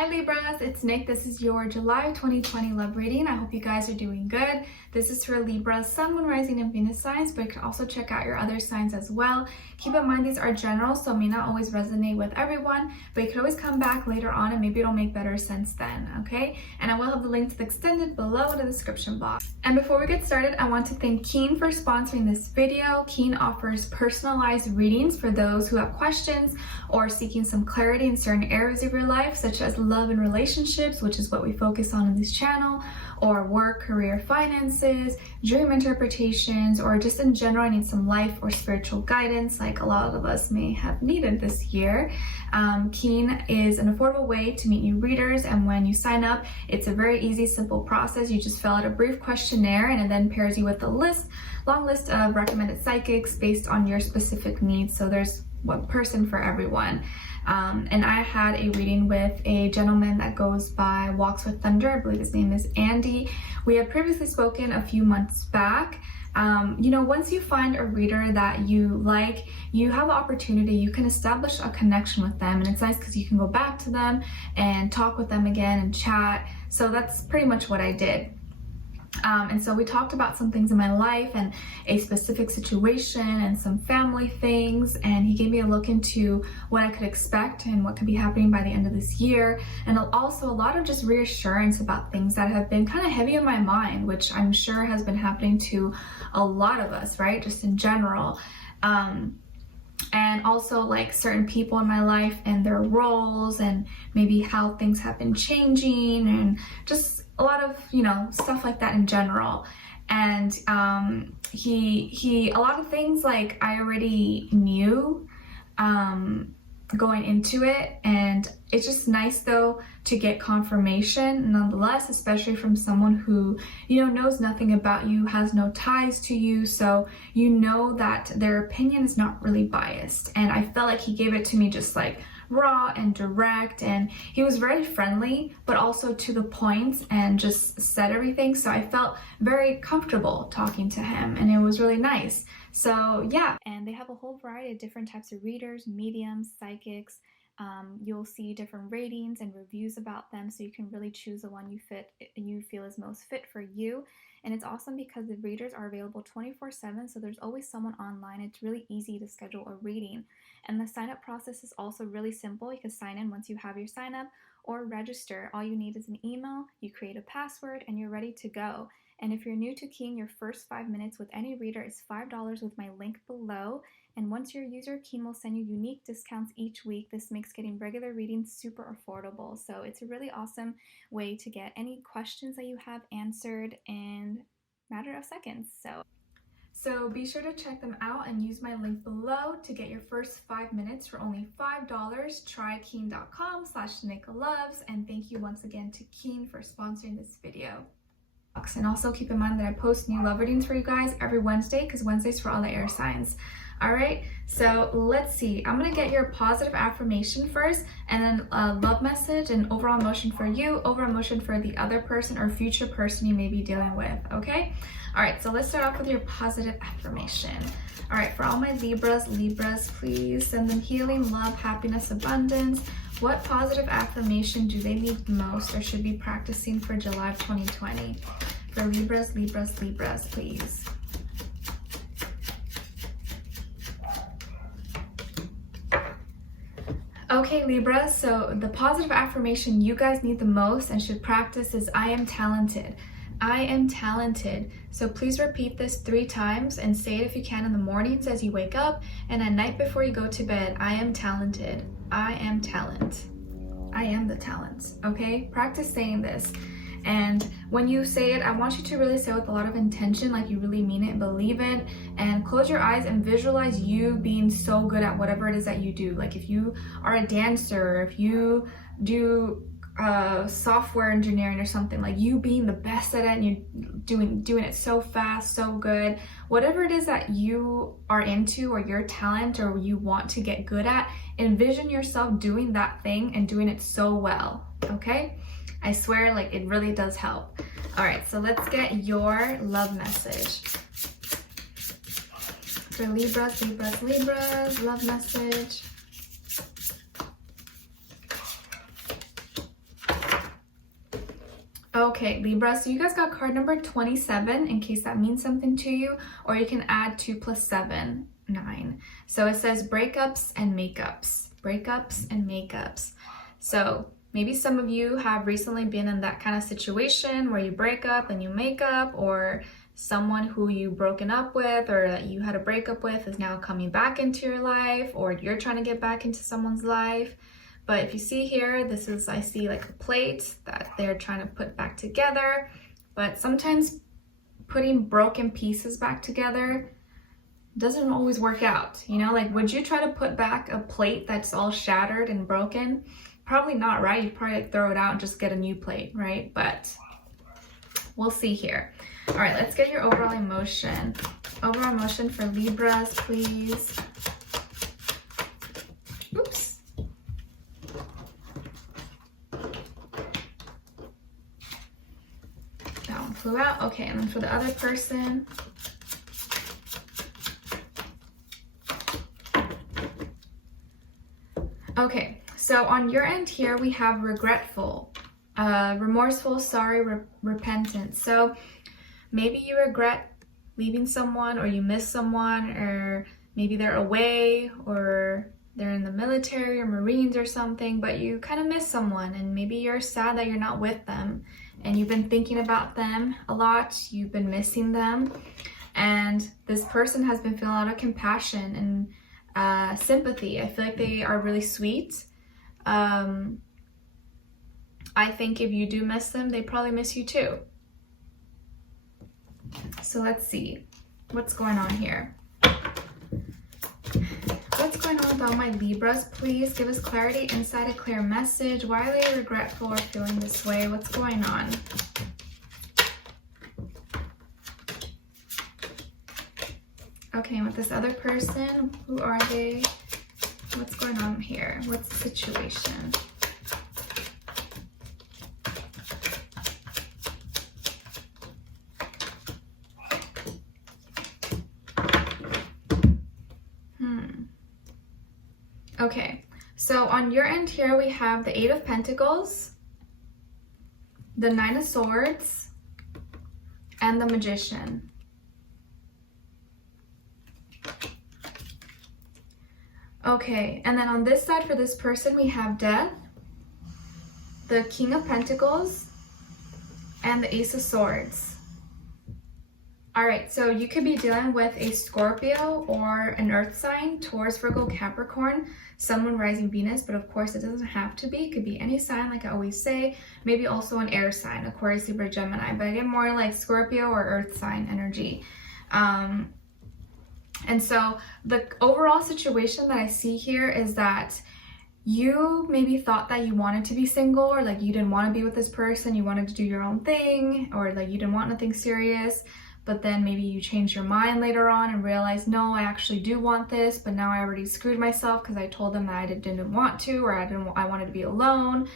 Hi Libras, it's Nick. This is your July 2020 love reading. I hope you guys are doing good. This is for Libra, Sun, Moon, Rising, and Venus signs, but you can also check out your other signs as well. Keep in mind these are general, so it may not always resonate with everyone, but you can always come back later on and maybe it'll make better sense then, okay? And I will have the link to the extended below in the description box. And before we get started, I want to thank Keen for sponsoring this video. Keen offers personalized readings for those who have questions or seeking some clarity in certain areas of your life, such as love and relationships, which is what we focus on in this channel, or work, career, finances, dream interpretations, or just in general, I need some life or spiritual guidance like a lot of us may have needed this year. Keen is an affordable way to meet new readers, and when you sign up, it's a very easy, simple process. You just fill out a brief questionnaire and it then pairs you with a long list of recommended psychics based on your specific needs. So there's one person for everyone. And I had a reading with a gentleman that goes by Walks with Thunder. I believe his name is Andy. We had previously spoken a few months back. You know, once you find a reader that you like, you have the opportunity, you can establish a connection with them, and it's nice because you can go back to them and talk with them again and chat. So that's pretty much what I did. And so we talked about some things in my life and a specific situation and some family things, and he gave me a look into what I could expect and what could be happening by the end of this year, and also a lot of just reassurance about things that have been kind of heavy in my mind, which I'm sure has been happening to a lot of us, right? Just in general. And also like certain people in my life and their roles and maybe how things have been changing and just a lot of, you know, stuff like that in general. And he a lot of things like I already knew going into it, and it's just nice though to get confirmation nonetheless, especially from someone who, you know, knows nothing about you, has no ties to you, so you know that their opinion is not really biased. And I felt like he gave it to me just like raw and direct, and he was very friendly but also to the point and just said everything, so I felt very comfortable talking to him, and it was really nice. So yeah, and they have a whole variety of different types of readers, mediums, psychics. You'll see different ratings and reviews about them, so you can really choose the one you feel is most fit for you. And it's awesome because the readers are available 24/7, so there's always someone online. It's really easy to schedule a reading. And the sign-up process is also really simple. You can sign in once you have your sign-up or register. All you need is an email, you create a password, and you're ready to go. And if you're new to Keen, your first 5 minutes with any reader is $5 with my link below. And once you're a user, Keen will send you unique discounts each week. This makes getting regular readings super affordable. So it's a really awesome way to get any questions that you have answered in a matter of seconds. So be sure to check them out and use my link below to get your first 5 minutes for only $5. Try keen.com/Nicloves, and thank you once again to Keen for sponsoring this video. And also keep in mind that I post new love readings for you guys every Wednesday, because Wednesday's for all the air signs. All right, so let's see. I'm gonna get your positive affirmation first, and then a love message and overall emotion for you, overall emotion for the other person or future person you may be dealing with, okay? All right, so let's start off with your positive affirmation. All right, for all my Libras, please send them healing, love, happiness, abundance. What positive affirmation do they need the most or should be practicing for July of 2020? For Libras, please. Okay, Libra, so the positive affirmation you guys need the most and should practice is I am talented. I am talented. So please repeat this 3 times and say it if you can in the mornings as you wake up and at night before you go to bed. I am talented. I am talent. I am the talent. Okay? Practice saying this. And when you say it, I want you to really say it with a lot of intention, like you really mean it and believe it. And close your eyes and visualize you being so good at whatever it is that you do. Like if you are a dancer, if you do software engineering or something, like you being the best at it and you're doing it so fast, so good. Whatever it is that you are into or your talent or you want to get good at, envision yourself doing that thing and doing it so well, okay? I swear, like, it really does help. All right, so let's get your love message. For Libras, love message. Okay, Libra, so you guys got card number 27 in case that means something to you, or you can add 2 plus 7, 9. So it says breakups and makeups, breakups and makeups. So maybe some of you have recently been in that kind of situation where you break up and you make up, or someone who you broken up with or that you had a breakup with is now coming back into your life, or you're trying to get back into someone's life. But if you see here, this is, I see like a plate that they're trying to put back together. But sometimes putting broken pieces back together doesn't always work out. You know, like, would you try to put back a plate that's all shattered and broken? Probably not, right? You'd probably like throw it out and just get a new plate, right? But we'll see here. All right, let's get your overall emotion. Overall emotion for Libras, please. Oops. Flew out. Okay, and then for the other person, okay, so on your end here we have regretful, remorseful, sorry, repentant. So maybe you regret leaving someone, or you miss someone, or maybe they're away, or they're in the military or Marines or something, but you kind of miss someone, and maybe you're sad that you're not with them. And you've been thinking about them a lot, you've been missing them, and this person has been feeling a lot of compassion and sympathy. I feel like they are really sweet. I think if you do miss them, they probably miss you too. So let's see what's going on here. What's going on about my Libras? Please give us clarity, insight, a clear message. Why are they regretful or feeling this way? What's going on? Okay, and with this other person, who are they? What's going on here? What's the situation? Okay, so on your end here, we have the 8 of Pentacles, the 9 of Swords, and the Magician. Okay, and then on this side for this person, we have Death, the King of Pentacles, and the Ace of Swords. All right, so you could be dealing with a Scorpio or an earth sign, Taurus, Virgo, Capricorn, Sun, Moon, Rising, Venus, but of course it doesn't have to be. It could be any sign, like I always say. Maybe also an air sign, Aquarius, Libra, Gemini, but I get more like Scorpio or earth sign energy. And so the overall situation that I see here is that you maybe thought that you wanted to be single, or like you didn't want to be with this person, you wanted to do your own thing, or like you didn't want nothing serious. But then maybe you changed your mind later on and realized, no, I actually do want this, but now I already screwed myself because I told them that I didn't want to, or I wanted to be alone.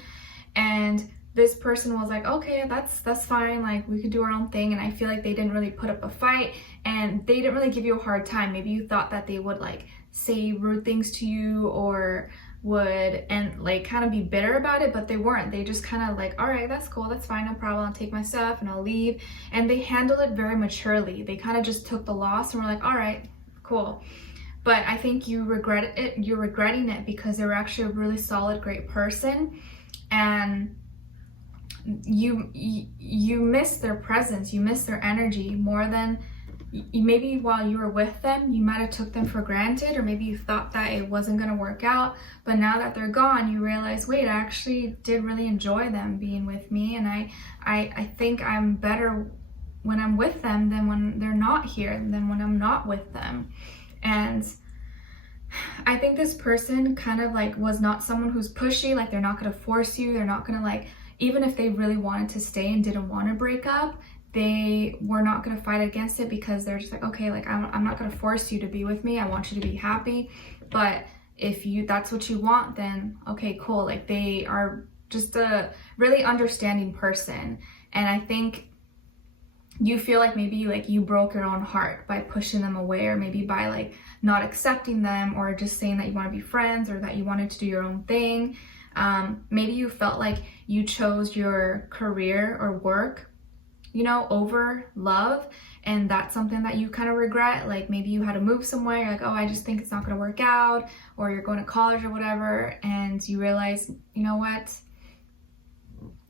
And this person was like, okay, that's fine, like we could do our own thing. And I feel like they didn't really put up a fight, and they didn't really give you a hard time. Maybe you thought that they would like say rude things to you, or would and like kind of be bitter about it, but they weren't. They just kind of like, all right, that's cool, that's fine, no problem, I'll take my stuff and I'll leave. And they handled it very maturely. They kind of just took the loss and were like, all right, cool. But I think you regret it. You're regretting it because they were actually a really solid, great person, and you miss their presence, you miss their energy more than maybe while you were with them, you might have took them for granted, or maybe you thought that it wasn't going to work out. But now that they're gone, you realize, wait, I actually did really enjoy them being with me, and I think I'm better when I'm with them than when they're not here, than when I'm not with them. And I think this person kind of like was not someone who's pushy, like they're not going to force you, they're not going to like, even if they really wanted to stay and didn't want to break up, they were not going to fight against it, because they're just like, okay, like I'm not going to force you to be with me, I want you to be happy, but if that's what you want, then okay, cool. Like they are just a really understanding person. And I think you feel like maybe like you broke your own heart by pushing them away, or maybe by like not accepting them, or just saying that you want to be friends, or that you wanted to do your own thing. Maybe you felt like you chose your career or work, you know, over love, and that's something that you kind of regret. Like maybe you had to move somewhere, you're like, oh, I just think it's not going to work out, or you're going to college or whatever, and you realize, you know what,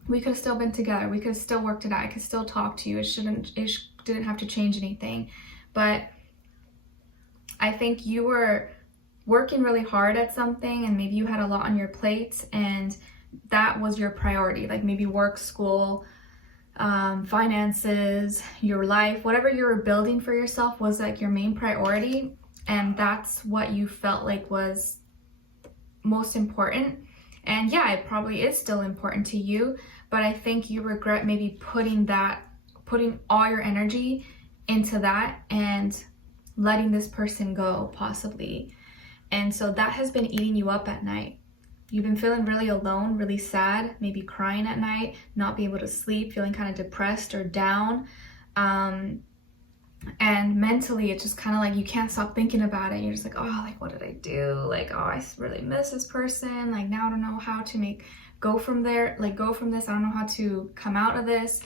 we could have still been together, we could have still worked it out, I could still talk to you, it didn't have to change anything. But I think you were working really hard at something, and maybe you had a lot on your plate, and that was your priority. Like maybe work, school, finances, your life, whatever you were building for yourself was like your main priority, and that's what you felt like was most important. And yeah, it probably is still important to you, but I think you regret maybe putting all your energy into that and letting this person go, possibly. And so that has been eating you up at night. You've been feeling really alone, really sad, maybe crying at night, not being able to sleep, feeling kind of depressed or down. And mentally, it's just kind of like you can't stop thinking about it. You're just like, oh, like, what did I do? Like, oh, I really miss this person. Like, now I don't know how to go from this. I don't know how to come out of this.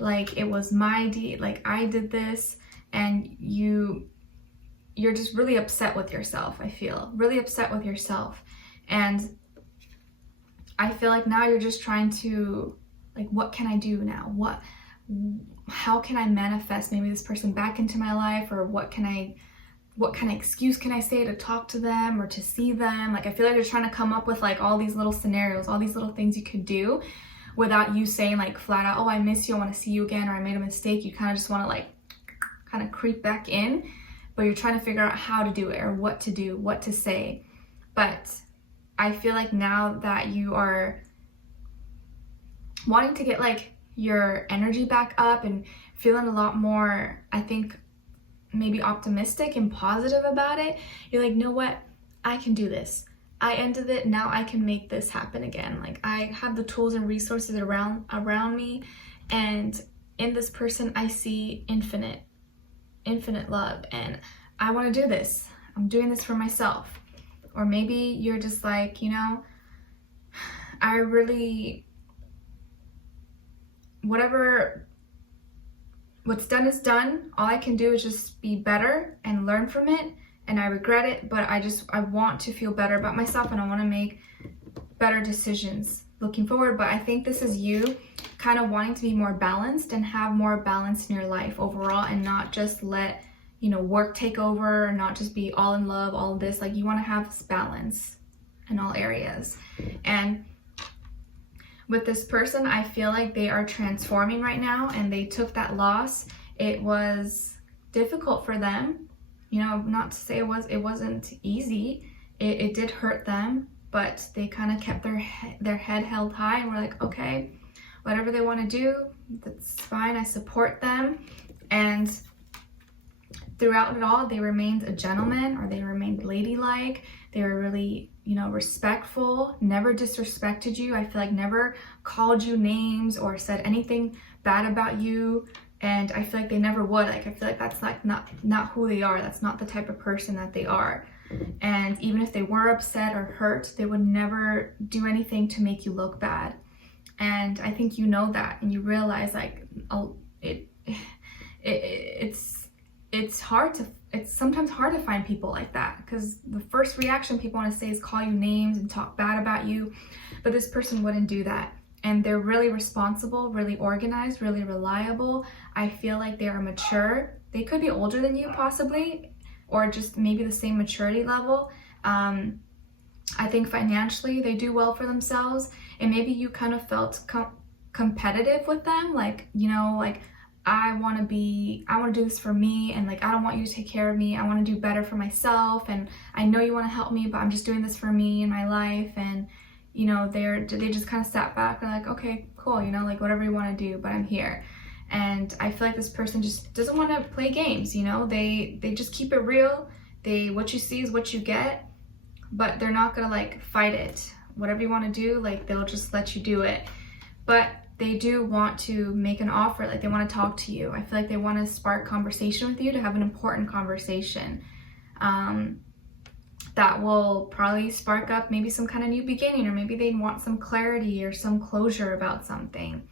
Like, it was like, I did this. And you're just really upset with yourself, I feel. Really upset with yourself. And I feel like now you're just trying to, like, what can I do now? How can I manifest maybe this person back into my life? Or what kind of excuse can I say to talk to them or to see them? Like, I feel like you're trying to come up with like all these little scenarios, all these little things you could do without you saying like flat out, oh, I miss you, I want to see you again, or I made a mistake. You kind of just want to like kind of creep back in, but you're trying to figure out how to do it or what to do, what to say. But I feel like now that you are wanting to get like your energy back up and feeling a lot more, I think, maybe optimistic and positive about it, you're like, you know what, I can do this. I ended it, now I can make this happen again. Like, I have the tools and resources around me, and in this person I see infinite love, and I want to do this. I'm doing this for myself. Or maybe you're just like, you know, what's done is done. All I can do is just be better and learn from it, and I regret it, but I want to feel better about myself, and I want to make better decisions looking forward. But I think this is you kind of wanting to be more balanced and have more balance in your life overall, and not just let, you know, work take over, not just be all in love, all of this. Like, you want to have this balance in all areas. And with this person, I feel like they are transforming right now, and they took that loss. It was difficult for them, you know, not to say it wasn't easy. It did hurt them, but they kind of kept their head held high, and were like, okay, whatever they want to do, that's fine. I support them. And throughout it all, they remained a gentleman, or they remained ladylike. They were really, you know, respectful, never disrespected you. I feel like never called you names or said anything bad about you. And I feel like they never would. Like, I feel like that's like not who they are. That's not the type of person that they are. And even if they were upset or hurt, they would never do anything to make you look bad. And I think you know that, and you realize like, it's sometimes hard to find people like that, because the first reaction people want to say is call you names and talk bad about you, but this person wouldn't do that. And they're really responsible, really organized, really reliable. I feel like they are mature. They could be older than you possibly, or just maybe the same maturity level. I think financially they do well for themselves, and maybe you kind of felt competitive with them, like, you know, like, I want to do this for me, and like, I don't want you to take care of me. I want to do better for myself, and I know you want to help me, but I'm just doing this for me and my life. And, you know, they just kind of sat back and like, okay, cool, you know, like, whatever you want to do, but I'm here. And I feel like this person just doesn't want to play games, you know. They just keep it real. What you see is what you get, but they're not gonna like fight it. Whatever you want to do, like, they'll just let you do it. But they do want to make an offer, like, they want to talk to you. I feel like they want to spark conversation with you, to have an important conversation. that will probably spark up maybe some kind of new beginning, or maybe they want some clarity or some closure about something.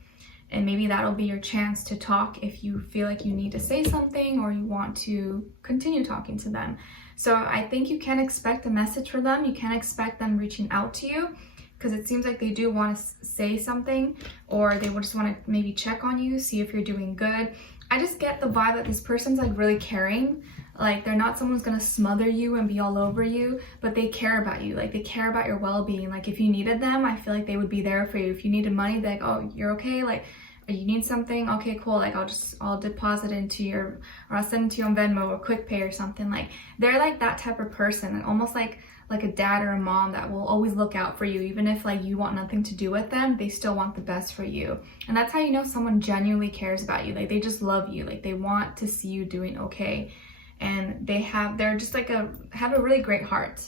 And maybe that'll be your chance to talk if you feel like you need to say something or you want to continue talking to them. So I think you can expect a message from them. You can expect them reaching out to you, because it seems like they do want to say something, or they will just want to maybe check on you, see if you're doing good. I just get the vibe that this person's like really caring. Like, they're not someone who's gonna smother you and be all over you, but they care about you. Like, they care about your well-being. Like, if you needed them, I feel like they would be there for you. If you needed money, they're like, oh, you're okay? Like, you need something? Okay, cool. Like, I'll deposit into your, or I'll send it to you on Venmo or Quick Pay or something. Like, they're like that type of person, and almost like a dad or a mom that will always look out for you. Even if like you want nothing to do with them, they still want the best for you. And that's how you know someone genuinely cares about you. Like, they just love you. Like, they want to see you doing okay. And they're just like have a really great heart,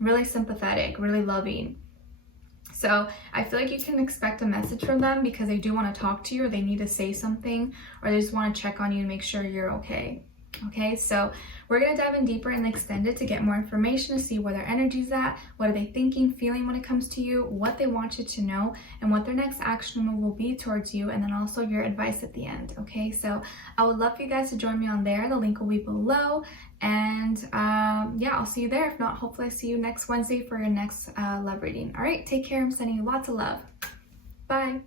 really sympathetic, really loving. So I feel like you can expect a message from them because they do want to talk to you, or they need to say something, or they just want to check on you and make sure you're okay. Okay, so we're going to dive in deeper and extend it to get more information, to see where their energy's at, what are they thinking, feeling when it comes to you, what they want you to know, and what their next action move will be towards you, and then also your advice at the end. Okay, so I would love for you guys to join me on there. The link will be below, and yeah, I'll see you there. If not, hopefully I see you next Wednesday for your next love reading. All right, take care. I'm sending you lots of love. Bye.